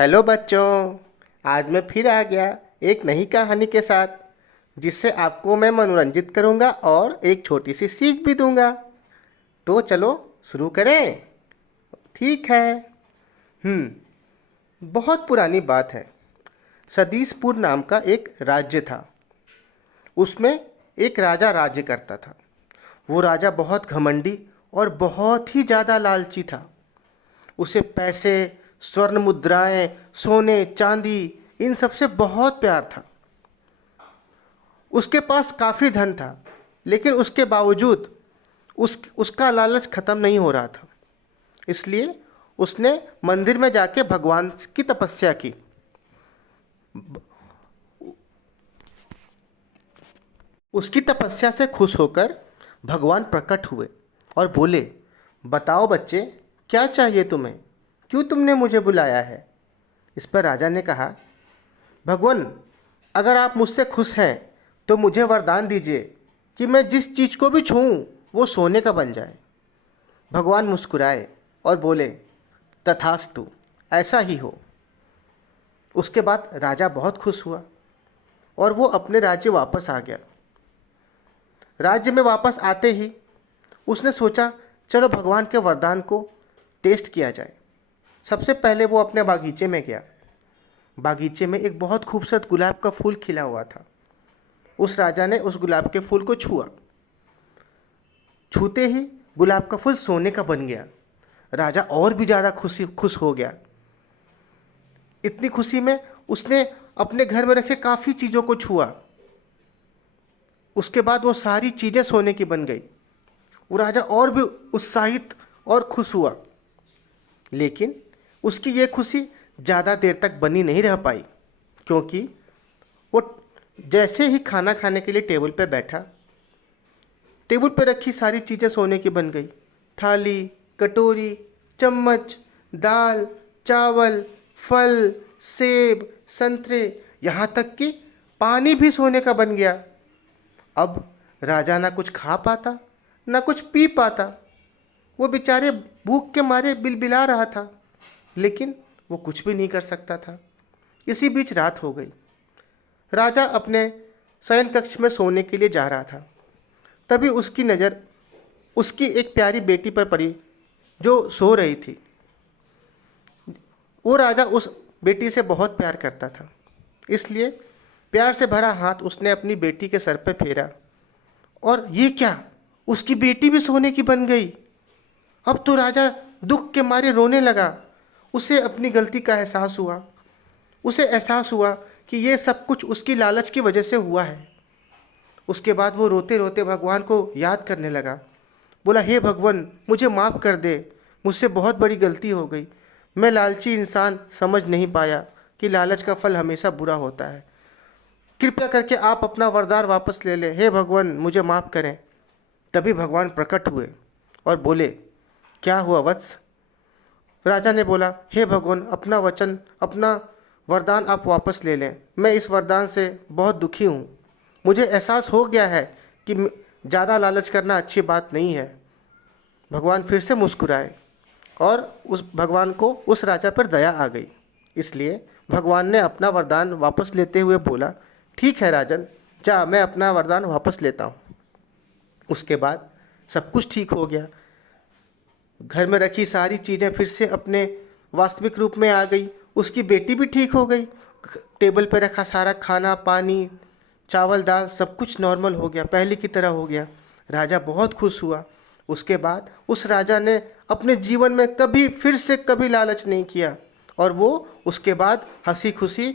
Hello बच्चों, आज मैं फिर आ गया एक नई कहानी के साथ जिससे आपको मैं मनोरंजित करूंगा और एक छोटी सी सीख भी दूंगा। तो चलो शुरू करें। ठीक है। बहुत पुरानी बात है। सदीसपुर नाम का एक राज्य था। उसमें एक राजा राज्य करता था। वो राजा बहुत घमंडी और बहुत ही ज़्यादा लालची था। उसे पैसे, स्वर्ण मुद्राएं, सोने चांदी, इन सब से बहुत प्यार था। उसके पास काफ़ी धन था, लेकिन उसके बावजूद उसका लालच ख़त्म नहीं हो रहा था। इसलिए उसने मंदिर में जाके भगवान की तपस्या की। उसकी तपस्या से खुश होकर भगवान प्रकट हुए और बोले, बताओ बच्चे, क्या चाहिए तुम्हें? क्यों तुमने मुझे बुलाया है? इस पर राजा ने कहा, भगवान, अगर आप मुझसे खुश हैं तो मुझे वरदान दीजिए कि मैं जिस चीज़ को भी छूऊं वो सोने का बन जाए। भगवान मुस्कुराए और बोले, तथास्तु, ऐसा ही हो। उसके बाद राजा बहुत खुश हुआ और वो अपने राज्य वापस आ गया। राज्य में वापस आते ही उसने सोचा, चलो भगवान के वरदान को टेस्ट किया जाए। सबसे पहले वो अपने बागीचे में गया। बागीचे में एक बहुत खूबसूरत गुलाब का फूल खिला हुआ था। उस राजा ने उस गुलाब के फूल को छुआ। छूते ही गुलाब का फूल सोने का बन गया। राजा और भी ज़्यादा खुश हो गया। इतनी खुशी में उसने अपने घर में रखे काफ़ी चीज़ों को छुआ। उसके बाद वो सारी चीज़ें सोने की बन गई। वो राजा और भी उत्साहित और खुश हुआ। लेकिन उसकी ये खुशी ज़्यादा देर तक बनी नहीं रह पाई, क्योंकि वो जैसे ही खाना खाने के लिए टेबल पर बैठा, टेबल पर रखी सारी चीज़ें सोने की बन गई। थाली, कटोरी, चम्मच, दाल, चावल, फल, सेब, संतरे, यहाँ तक कि पानी भी सोने का बन गया। अब राजा ना कुछ खा पाता ना कुछ पी पाता। वो बेचारे भूख के मारे बिलबिला रहा था, लेकिन वो कुछ भी नहीं कर सकता था। इसी बीच रात हो गई। राजा अपने शयन कक्ष में सोने के लिए जा रहा था। तभी उसकी नज़र उसकी एक प्यारी बेटी पर पड़ी जो सो रही थी। वो राजा उस बेटी से बहुत प्यार करता था, इसलिए प्यार से भरा हाथ उसने अपनी बेटी के सर पर फेरा। और ये क्या, उसकी बेटी भी सोने की बन गई। अब तो राजा दुख के मारे रोने लगा। उसे अपनी गलती का एहसास हुआ। उसे एहसास हुआ कि ये सब कुछ उसकी लालच की वजह से हुआ है। उसके बाद वो रोते रोते भगवान को याद करने लगा। बोला, हे भगवान, मुझे माफ़ कर दे, मुझसे बहुत बड़ी गलती हो गई। मैं लालची इंसान समझ नहीं पाया कि लालच का फल हमेशा बुरा होता है। कृपया करके आप अपना वरदान वापस ले लें। हे भगवान, मुझे माफ़ करें। तभी भगवान प्रकट हुए और बोले, क्या हुआ वत्स? राजा ने बोला, हे भगवान, अपना वचन, अपना वरदान आप वापस ले लें। मैं इस वरदान से बहुत दुखी हूँ। मुझे एहसास हो गया है कि ज़्यादा लालच करना अच्छी बात नहीं है। भगवान फिर से मुस्कुराए और उस भगवान को उस राजा पर दया आ गई। इसलिए भगवान ने अपना वरदान वापस लेते हुए बोला, ठीक है राजन, जा, मैं अपना वरदान वापस लेता हूँ। उसके बाद सब कुछ ठीक हो गया। घर में रखी सारी चीज़ें फिर से अपने वास्तविक रूप में आ गई। उसकी बेटी भी ठीक हो गई। टेबल पर रखा सारा खाना, पानी, चावल, दाल, सब कुछ नॉर्मल हो गया, पहले की तरह हो गया। राजा बहुत खुश हुआ। उसके बाद उस राजा ने अपने जीवन में कभी फिर से कभी लालच नहीं किया और वो उसके बाद हंसी खुशी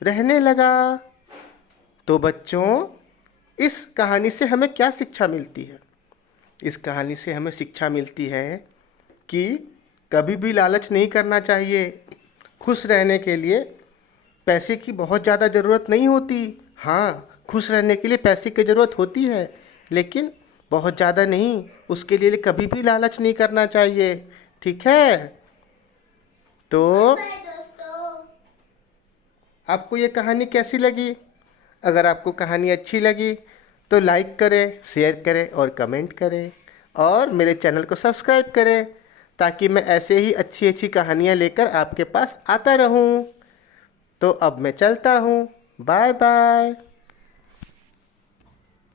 रहने लगा। तो बच्चों, इस कहानी से हमें क्या शिक्षा मिलती है? इस कहानी से हमें शिक्षा मिलती है कि कभी भी लालच नहीं करना चाहिए। खुश रहने के लिए पैसे की बहुत ज़्यादा ज़रूरत नहीं होती। हाँ, खुश रहने के लिए पैसे की ज़रूरत होती है, लेकिन बहुत ज़्यादा नहीं। उसके लिए कभी भी लालच नहीं करना चाहिए। ठीक है? तो आपको ये कहानी कैसी लगी? अगर आपको कहानी अच्छी लगी तो लाइक करें, शेयर करें और कमेंट करें और मेरे चैनल को सब्सक्राइब करें। ताकि मैं ऐसे ही अच्छी अच्छी कहानियाँ लेकर आपके पास आता रहूँ। तो अब मैं चलता हूँ। Bye bye.